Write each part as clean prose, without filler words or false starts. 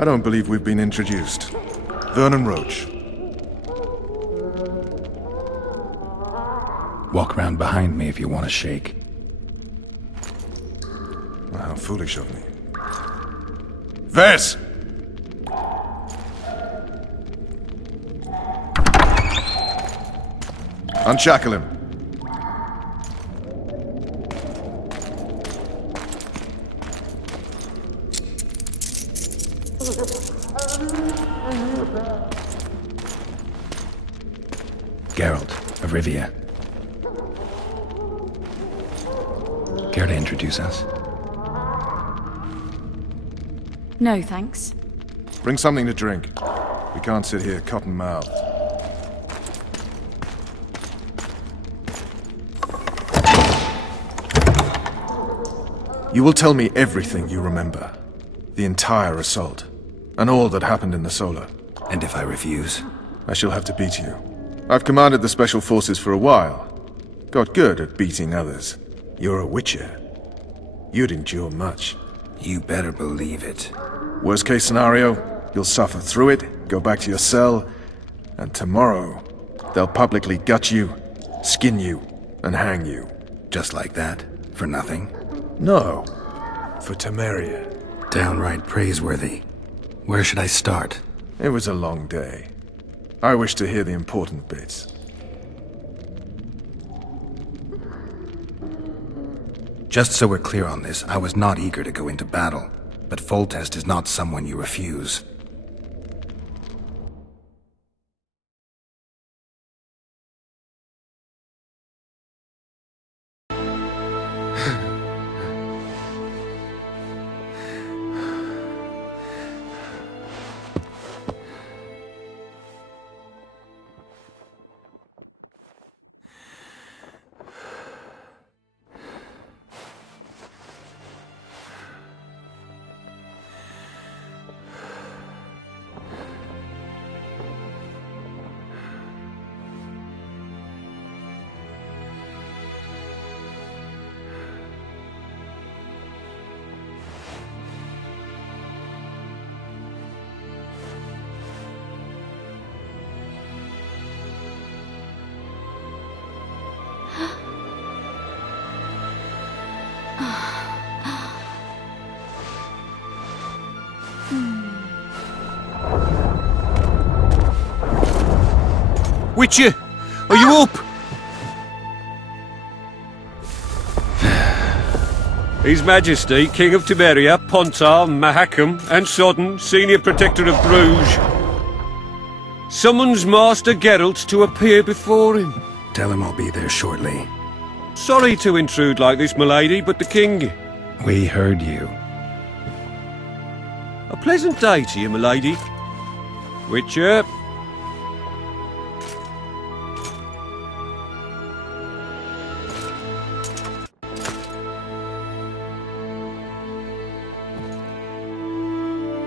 I don't believe we've been introduced. Vernon Roach. Walk around behind me if you want to shake. Well, how foolish of me. Vez! Unshackle him. Geralt of Rivia. Care to introduce us? No, thanks. Bring something to drink. We can't sit here cotton-mouthed. You will tell me everything you remember. The entire assault. And all that happened in the Solar. And if I refuse? I shall have to beat you. I've commanded the Special Forces for a while. Got good at beating others. You're a Witcher. You'd endure much. You better believe it. Worst case scenario, you'll suffer through it, go back to your cell, and tomorrow, they'll publicly gut you, skin you, and hang you. Just like that? For nothing? No. For Temeria. Downright praiseworthy. Where should I start? It was a long day. I wish to hear the important bits. Just so we're clear on this, I was not eager to go into battle, but Foltest is not someone you refuse. Witcher, are you up? His Majesty, King of Temeria, Pontar, Mahakam, and Sodden, Senior Protector of Bruges, summons Master Geralt to appear before him. Tell him I'll be there shortly. Sorry to intrude like this, milady, but the King... We heard you. A pleasant day to you, milady. Witcher...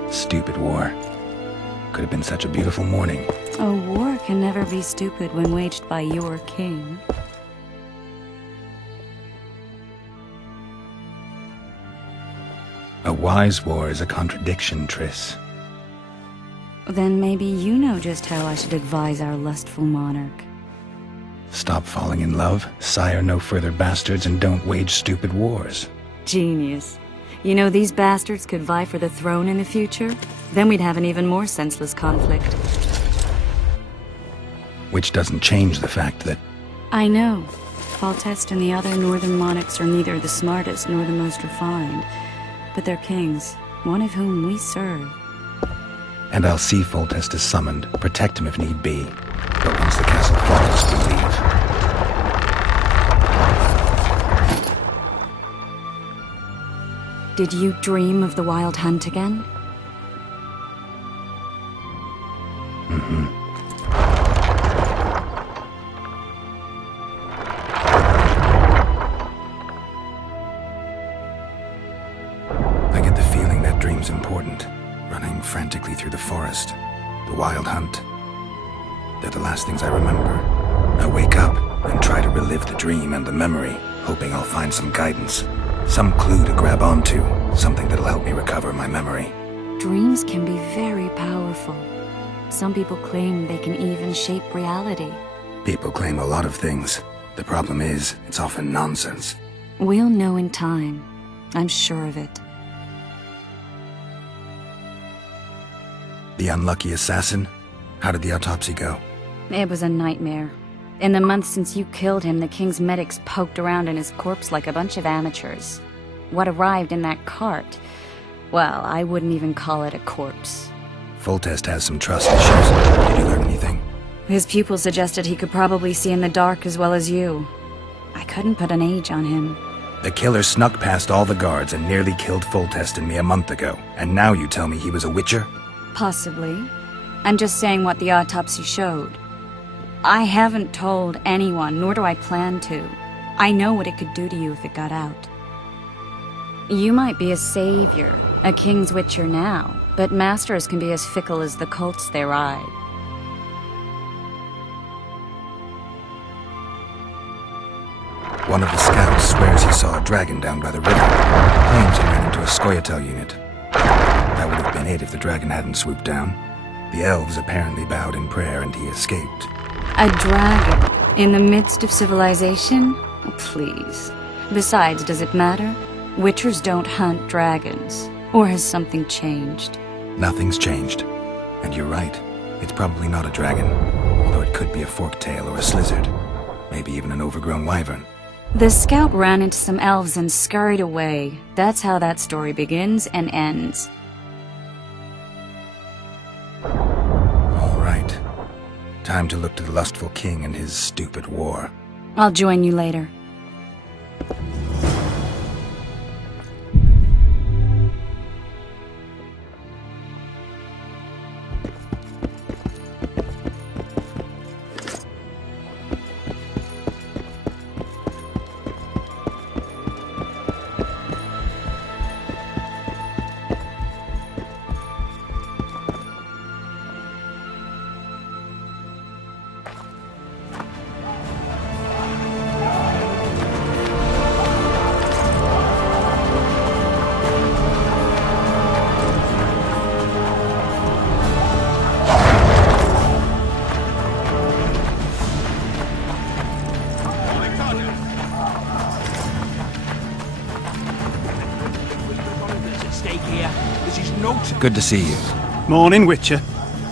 Stupid war. Could have been such a beautiful morning. A war can never be stupid when waged by your king. A wise war is a contradiction, Triss. Then maybe you know just how I should advise our lustful monarch. Stop falling in love, sire no further bastards, and don't wage stupid wars. Genius. You know, these bastards could vie for the throne in the future? Then we'd have an even more senseless conflict. Which doesn't change the fact that... I know. Foltest and the other northern monarchs are neither the smartest nor the most refined. But they're kings, one of whom we serve. And I'll see Foltest is summoned, protect him if need be. But once the castle falls, we leave. Did you dream of the Wild Hunt again? Mm-hmm. I get the feeling that dream's important. Running frantically through the forest. The Wild Hunt. They're the last things I remember. I wake up and try to relive the dream and the memory, hoping I'll find some guidance. Some clue to grab onto, something that'll help me recover my memory. Dreams can be very powerful. Some people claim they can even shape reality. People claim a lot of things. The problem is, it's often nonsense. We'll know in time. I'm sure of it. The unlucky assassin? How did the autopsy go? It was a nightmare. In the months since you killed him, the king's medics poked around in his corpse like a bunch of amateurs. What arrived in that cart, well, I wouldn't even call it a corpse. Foltest has some trust issues. Did you learn anything? His pupil suggested he could probably see in the dark as well as you. I couldn't put an age on him. The killer snuck past all the guards and nearly killed Foltest and me a month ago. And now you tell me he was a witcher? Possibly. I'm just saying what the autopsy showed. I haven't told anyone, nor do I plan to. I know what it could do to you if it got out. You might be a savior, a king's witcher now, but masters can be as fickle as the colts they ride. One of the scouts swears he saw a dragon down by the river. Claims he ran into a Scoia'tael unit. That would have been it if the dragon hadn't swooped down. The elves apparently bowed in prayer and he escaped. A dragon? In the midst of civilization? Please. Besides, does it matter? Witchers don't hunt dragons. Or has something changed? Nothing's changed. And you're right. It's probably not a dragon. Although it could be a forktail or a slizzard. Maybe even an overgrown wyvern. The scout ran into some elves and scurried away. That's how that story begins and ends. All right. Time to look to the lustful king and his stupid war. I'll join you later. Good to see you. Morning, Witcher.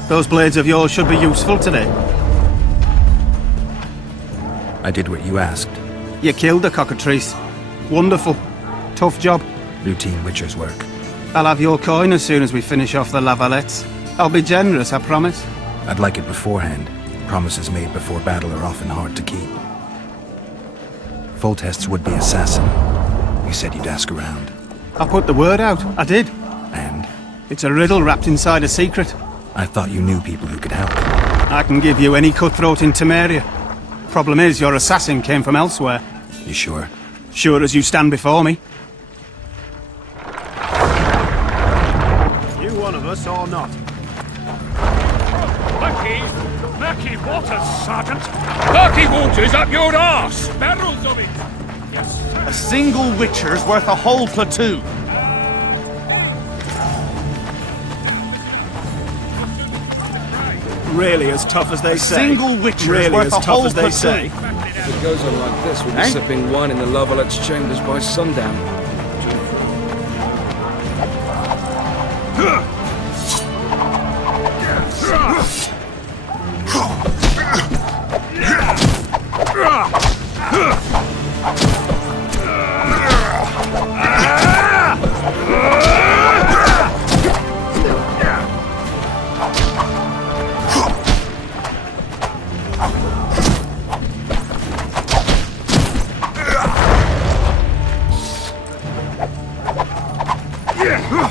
Those blades of yours should be useful today. I did what you asked. You killed the cockatrice. Wonderful. Tough job. Routine witcher's work. I'll have your coin as soon as we finish off the lavalettes. I'll be generous, I promise. I'd like it beforehand. Promises made before battle are often hard to keep. Foltest's would-be assassin. You said you'd ask around. I put the word out. I did. And? It's a riddle wrapped inside a secret. I thought you knew people who could help. I can give you any cutthroat in Temeria. Problem is, your assassin came from elsewhere. You sure? Sure as you stand before me. You one of us or not? Murky waters, Sergeant! Murky waters up your arse! Barrels of it! Yes, sir. A single witcher's worth a whole platoon. Really as tough as they say. Single witcher is really worth as a tough whole as they say. If it goes on like this, we'll be sipping wine in the Lavalette's chambers by sundown.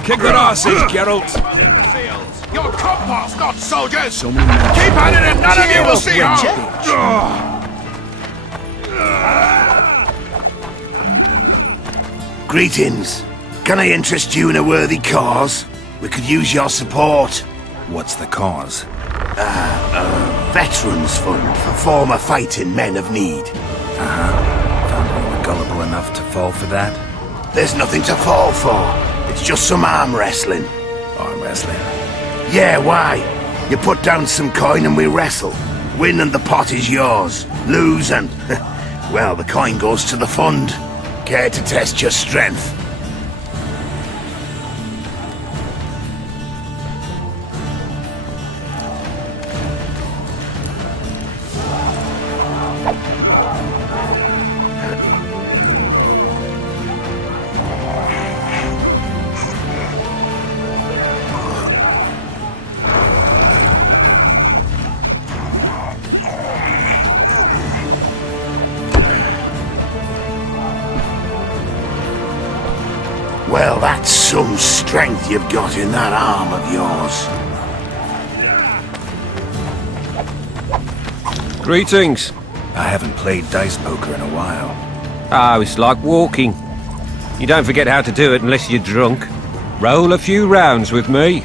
Kick their asses, Geralt! You're compost, not soldiers! So many men. Keep at it and none of you will see harm! Greetings. Can I interest you in a worthy cause? We could use your support. What's the cause? Veterans Fund for former fighting men of need. Found anyone gullible enough to fall for that? There's nothing to fall for. It's just some arm wrestling. Arm wrestling? Yeah, why? You put down some coin and we wrestle. Win and the pot is yours. Lose and... well, the coin goes to the fund. Care to test your strength? Well, that's some strength you've got in that arm of yours. Greetings. I haven't played dice poker in a while. Oh, it's like walking. You don't forget how to do it unless you're drunk. Roll a few rounds with me.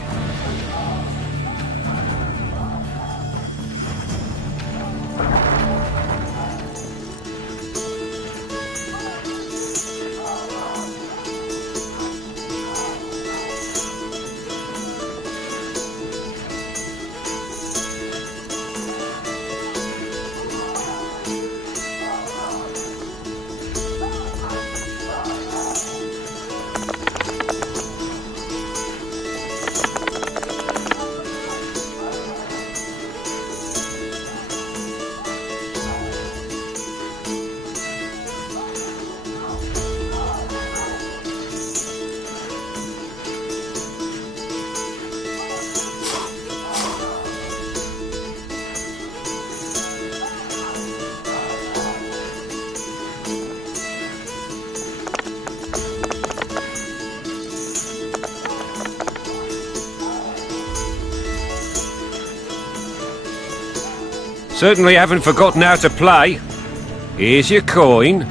Certainly haven't forgotten how to play. Here's your coin.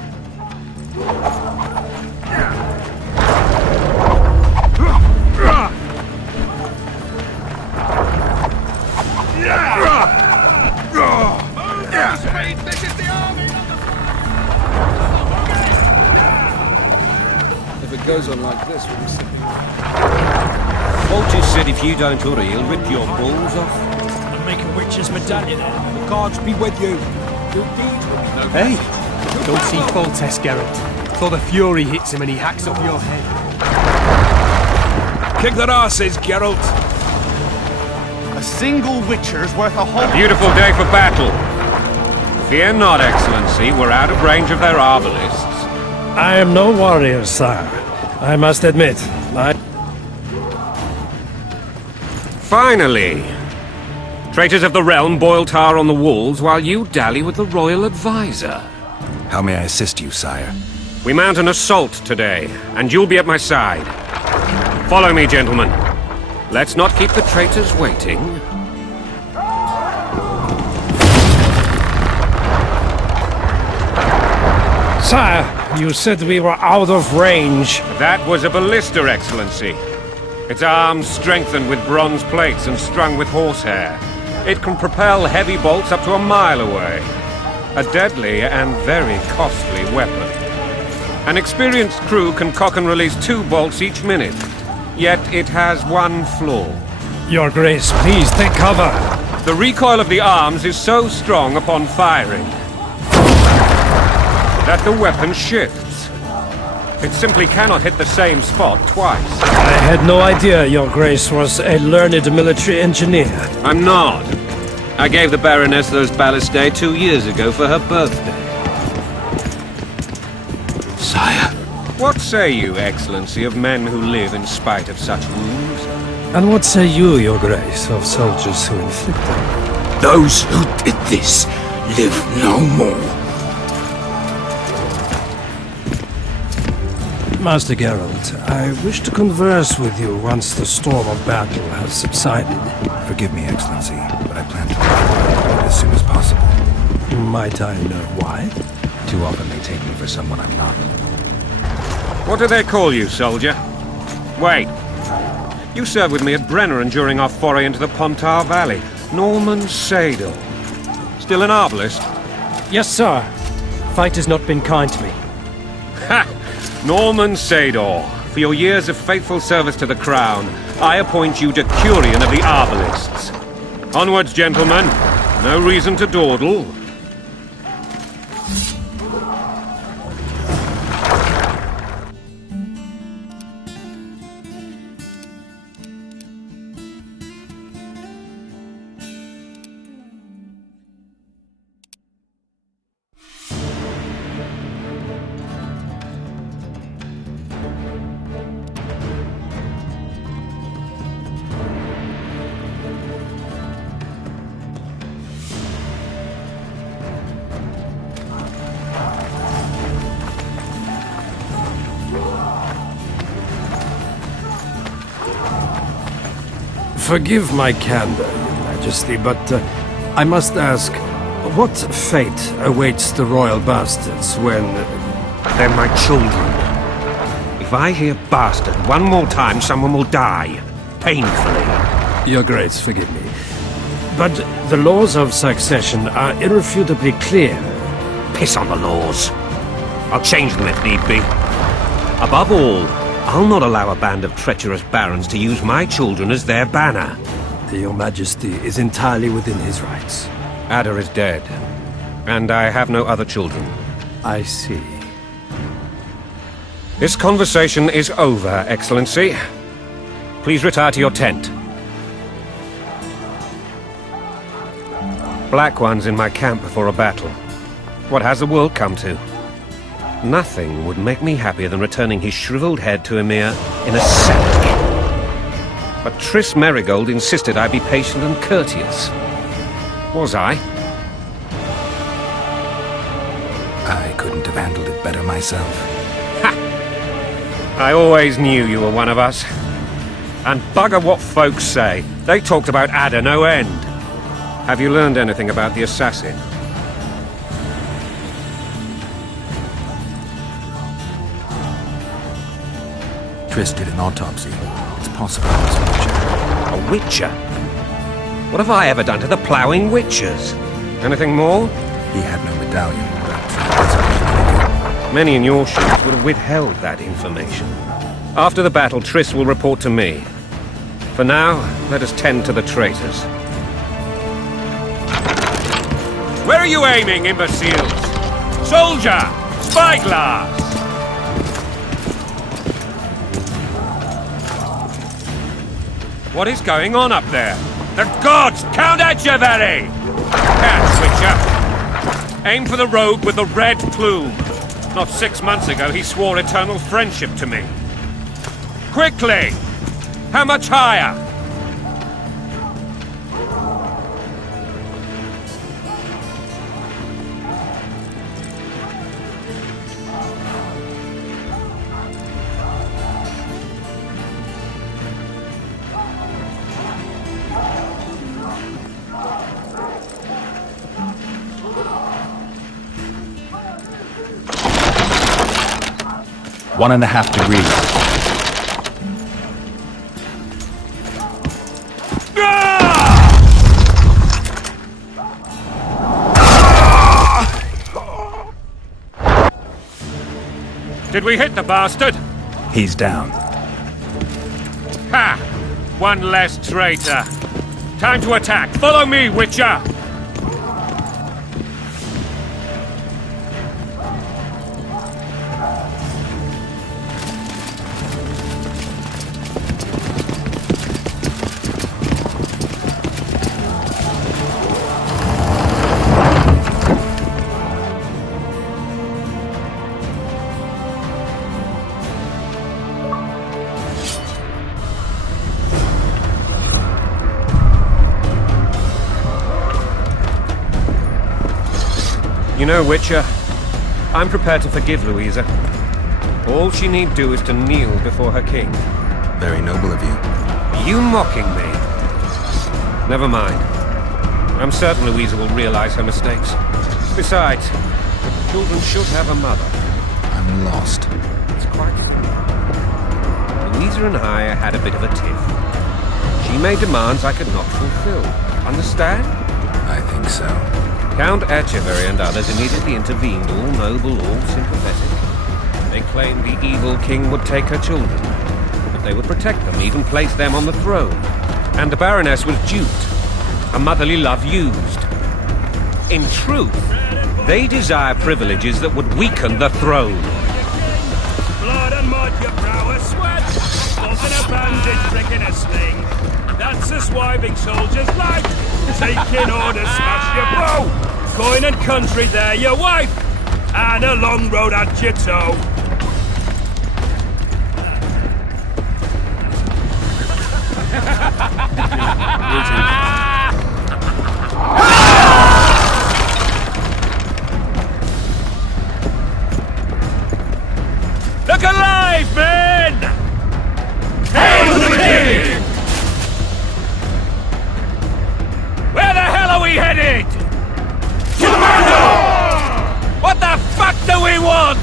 If it goes on like this, we'll be sipping. Walter said if you don't hurry, he'll rip your balls off. Make a witch's medallion. The gods be with you. Hey, don't see full test, Geralt. Thought the fury hits him and he hacks up your head. Kick their asses, Geralt. A single witcher's worth a whole... A beautiful day for battle. Fear not, Excellency. We're out of range of their arbalists. I am no warrior, sire. I must admit, Finally! Traitors of the realm boil tar on the walls while you dally with the royal advisor. How may I assist you, sire? We mount an assault today, and you'll be at my side. Follow me, gentlemen. Let's not keep the traitors waiting. sire, you said we were out of range. That was a ballista, Excellency. Its arms strengthened with bronze plates and strung with horsehair. It can propel heavy bolts up to a mile away. A deadly and very costly weapon. An experienced crew can cock and release 2 bolts each minute. Yet it has one flaw. Your Grace, please take cover. The recoil of the arms is so strong upon firing that the weapon shifts. It simply cannot hit the same spot twice. I had no idea Your Grace was a learned military engineer. I'm not. I gave the Baroness those ballistae 2 years ago for her birthday. Sire. What say you, Excellency, of men who live in spite of such wounds? And what say you, Your Grace, of soldiers who inflict them? Those who did this live no more. Master Geralt, I wish to converse with you once the storm of battle has subsided. Forgive me, Excellency, but I plan to leave as soon as possible. Might I know why? Too often they take me for someone I'm not. What do they call you, soldier? Wait. You served with me at Brenneran during our foray into the Pontar Valley. Norman Sador. Still an arbalist? Yes, sir. Fight has not been kind to me. Ha! Norman Sador, for your years of faithful service to the Crown, I appoint you Decurion of the Arbalists. Onwards, gentlemen. No reason to dawdle. Forgive my candor, Your Majesty, but I must ask, what fate awaits the royal bastards when... They're my children. If I hear bastard one more time, someone will die. Painfully. Your Grace, forgive me. But the laws of succession are irrefutably clear. Piss on the laws. I'll change them if need be. Above all, I'll not allow a band of treacherous barons to use my children as their banner. Your Majesty is entirely within his rights. Ada is dead, and I have no other children. I see. This conversation is over, Excellency. Please retire to your tent. Black One's in my camp before a battle. What has the world come to? Nothing would make me happier than returning his shriveled head to Emir in a sandwich. But Triss Merigold insisted I be patient and courteous. Was I? I couldn't have handled it better myself. Ha! I always knew you were one of us. And bugger what folks say. They talked about Ada no end. Have you learned anything about the assassin? Triss did an autopsy. It's possible he was a witcher. A witcher? What have I ever done to the ploughing witchers? Anything more? He had no medallion, but... Many in your shoes would have withheld that information. After the battle, Triss will report to me. For now, let us tend to the traitors. Where are you aiming, imbeciles? Soldier! Spyglass! What is going on up there? The gods! Count Etcheverry! Catch, Witcher! Aim for the rogue with the red plume. Not 6 months ago, he swore eternal friendship to me. Quickly! How much higher? One and a half degrees. Did we hit the bastard? He's down. Ha! One less traitor. Time to attack. Follow me, Witcher! You know, Witcher, I'm prepared to forgive Louisa. All she need do is to kneel before her king. Very noble of you. Are you mocking me? Never mind. I'm certain Louisa will realize her mistakes. Besides, children should have a mother. I'm lost. It's quite true. Louisa and I had a bit of a tiff. She made demands I could not fulfill. Understand? I think so. Count Etcheverry and others immediately intervened, all noble, all sympathetic. They claimed the evil king would take her children. But They would protect them, even place them on the throne. And the Baroness was duped, her motherly love used. In truth, they desire privileges that would weaken the throne. Blood and mud, your prowess sweat. Wasn't a bandage trick in a sling. That's a swiving soldier's life. Taking orders, smash your bow. Coin and country, there your wife. And a long road at your toe. Look alive, men! Hail to the king! Where the hell are we headed? Tomato! What the fuck do we want?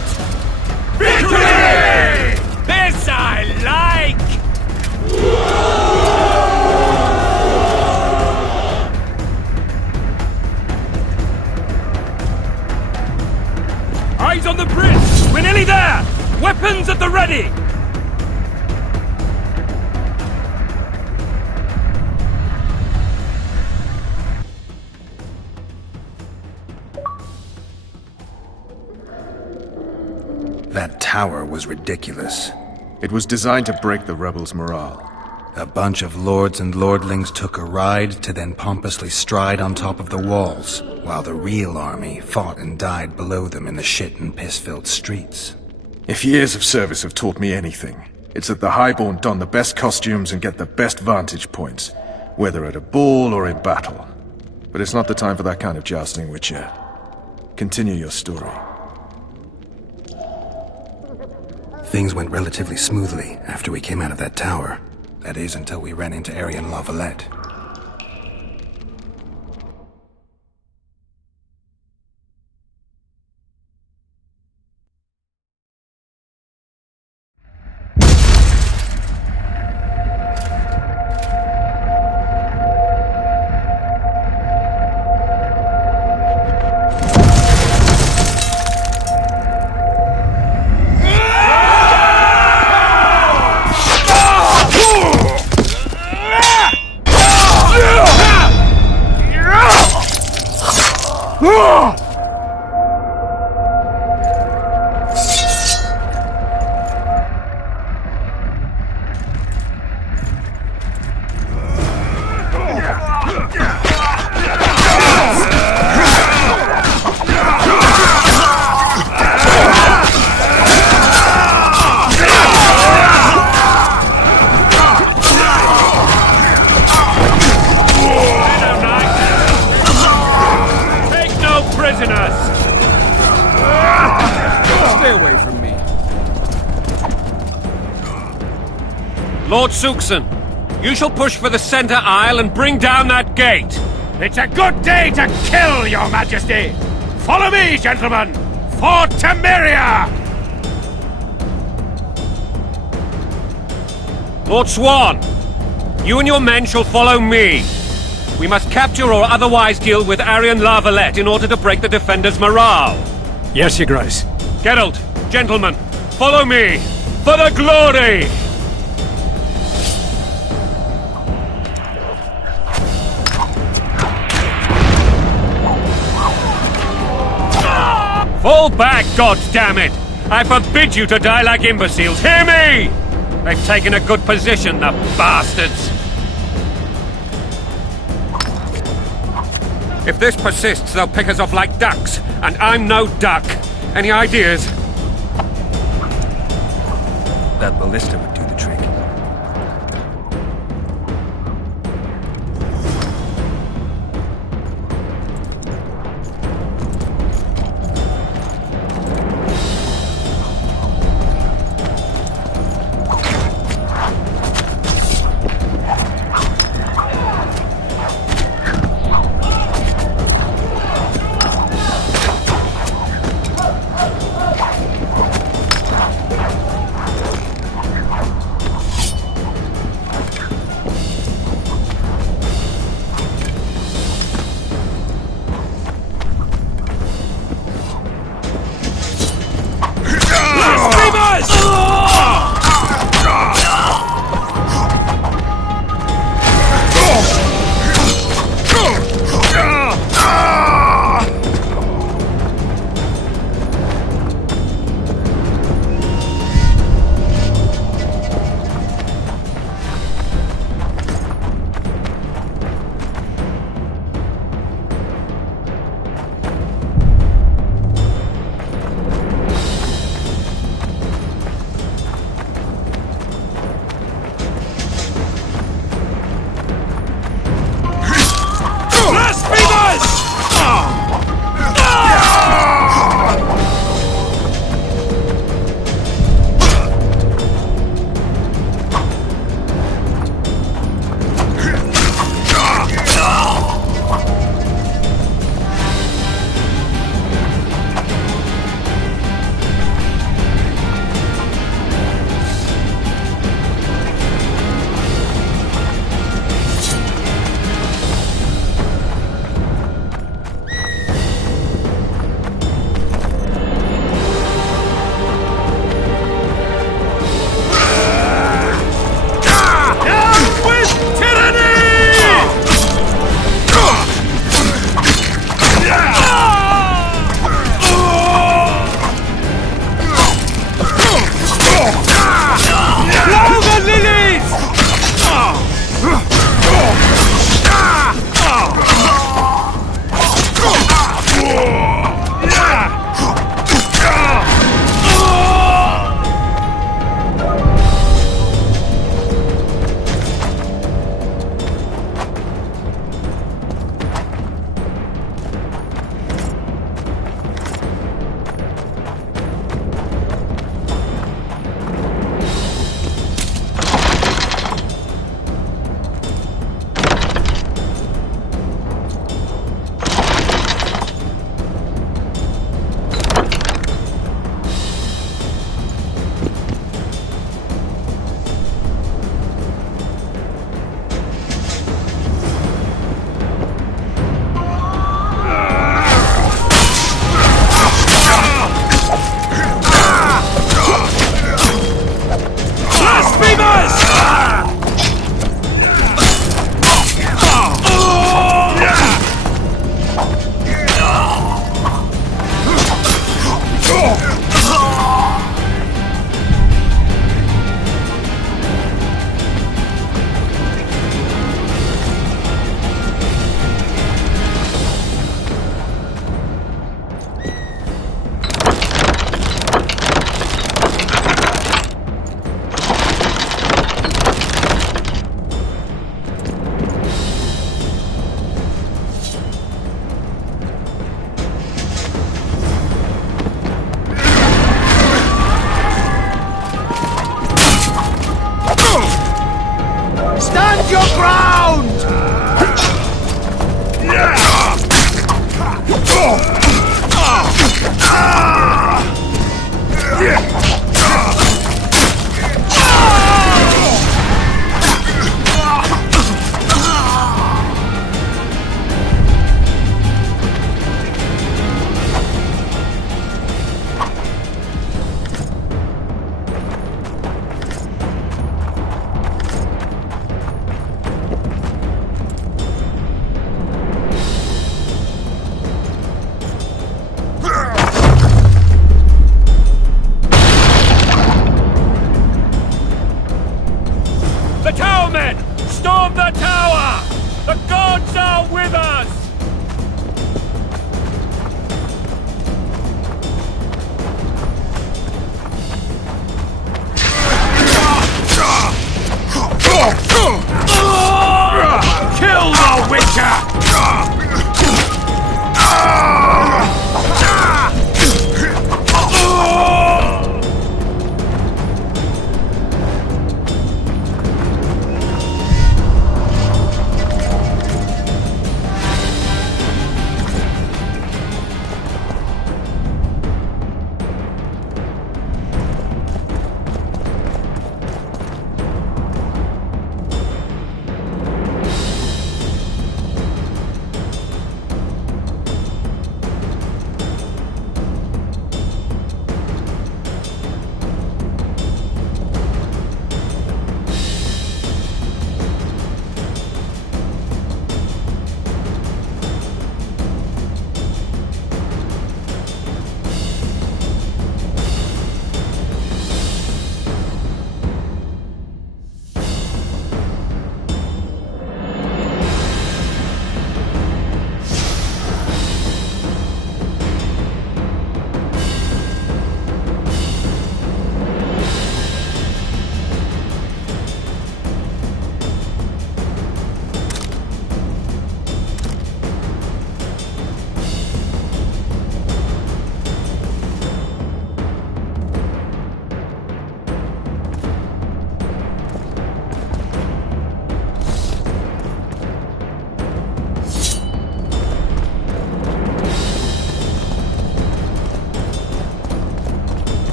Victory! This I like! Eyes on the bridge! We're nearly there! Weapons at the ready! That tower was ridiculous. It was designed to break the rebels' morale. A bunch of lords and lordlings took a ride to then pompously stride on top of the walls, while the real army fought and died below them in the shit and piss-filled streets. If years of service have taught me anything, it's that the Highborn don the best costumes and get the best vantage points, whether at a ball or in battle. But it's not the time for that kind of jousting, Witcher. Continue your story. Things went relatively smoothly after we came out of that tower. That is, until we ran into Aryan La Valette. Lord Suxon, you shall push for the center aisle and bring down that gate. It's a good day to kill, your majesty! Follow me, gentlemen! For Temeria! Lord Swan, you and your men shall follow me. We must capture or otherwise deal with Aryan La Valette in order to break the defenders' morale. Yes, your grace. Geralt, gentlemen, follow me! For the glory! Fall back, goddammit! I forbid you to die like imbeciles, hear me! They've taken a good position, the bastards! If this persists, they'll pick us off like ducks, and I'm no duck. Any ideas? That ballista would do the trick.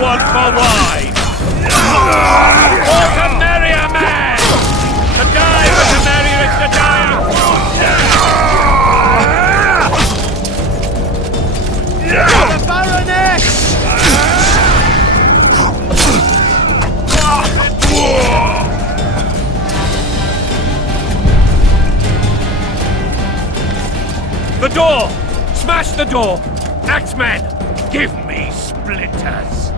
one for wine! Or to marry a man! To die with the merry is to die! The Baroness! The door! Smash the door! Axemen, give me splinters!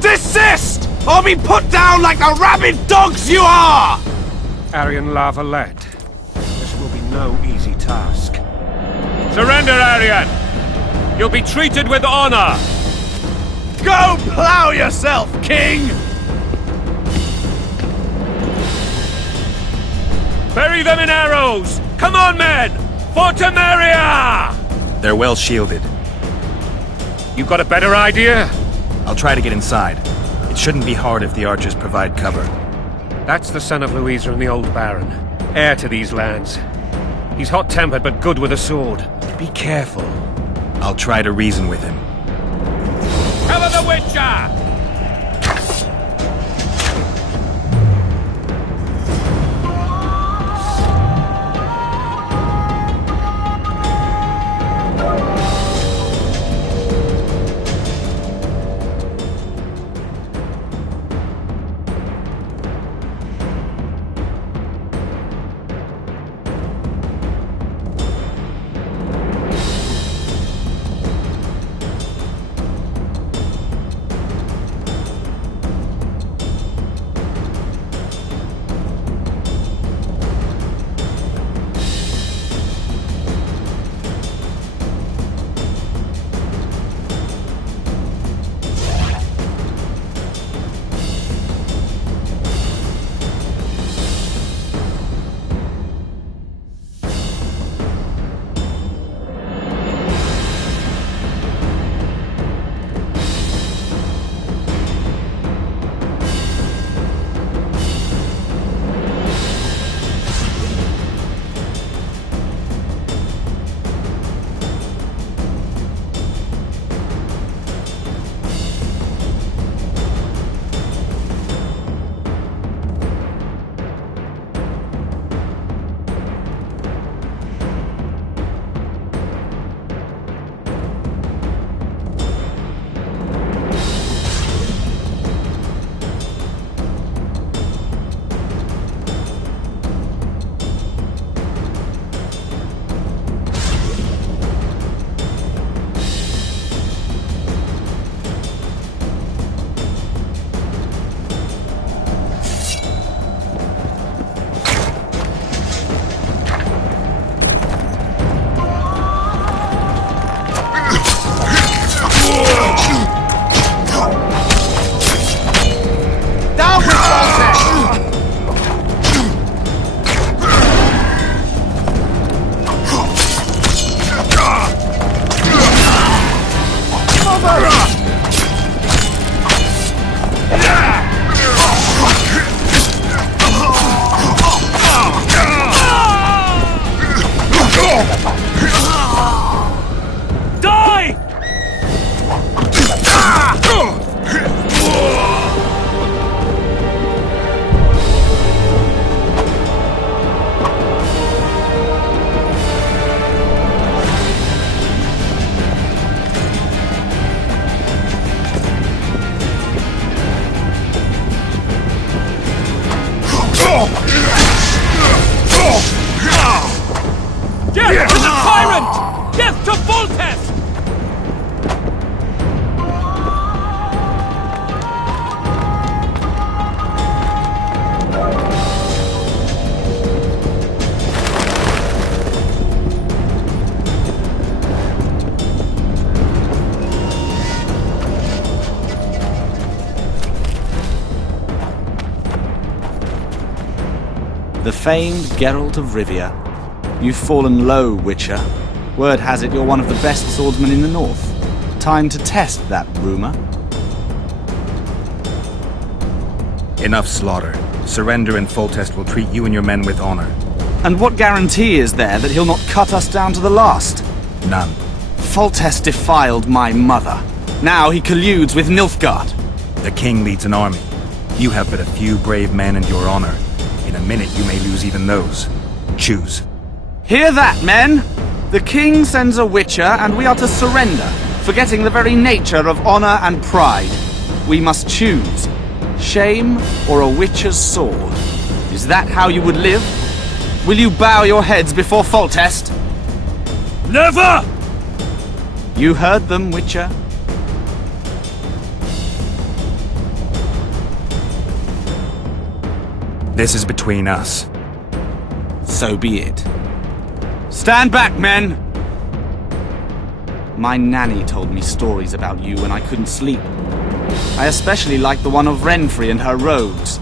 Desist! Or be put down like the rabid dogs you are! Aryan Lava-led. This will be no easy task. Surrender, Aryan! You'll be treated with honor! Go plow yourself, King! Bury them in arrows! Come on, men! For Temeria! They're well shielded. You got a better idea? I'll try to get inside. It shouldn't be hard if the archers provide cover. That's the son of Louisa and the old Baron. Heir to these lands. He's hot-tempered but good with a sword. Be careful. I'll try to reason with him. Cover the Witcher! The famed Geralt of Rivia. You've fallen low, Witcher. Word has it you're one of the best swordsmen in the north. Time to test that rumor. Enough slaughter. Surrender and Foltest will treat you and your men with honor. And what guarantee is there that he'll not cut us down to the last? None. Foltest defiled my mother. Now he colludes with Nilfgaard. The king leads an army. You have but a few brave men and your honor. In a minute you may lose even those. Choose. Hear that, men? The king sends a witcher and we are to surrender, forgetting the very nature of honor and pride. We must choose. Shame or a witcher's sword? Is that how you would live? Will you bow your heads before Foltest? Never! You heard them, Witcher. This is between us. So be it. Stand back, men! My nanny told me stories about you when I couldn't sleep. I especially liked the one of Renfri and her rogues.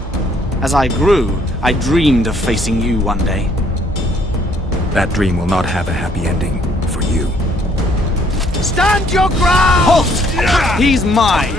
As I grew, I dreamed of facing you one day. That dream will not have a happy ending for you. Stand your ground! Halt! He's mine!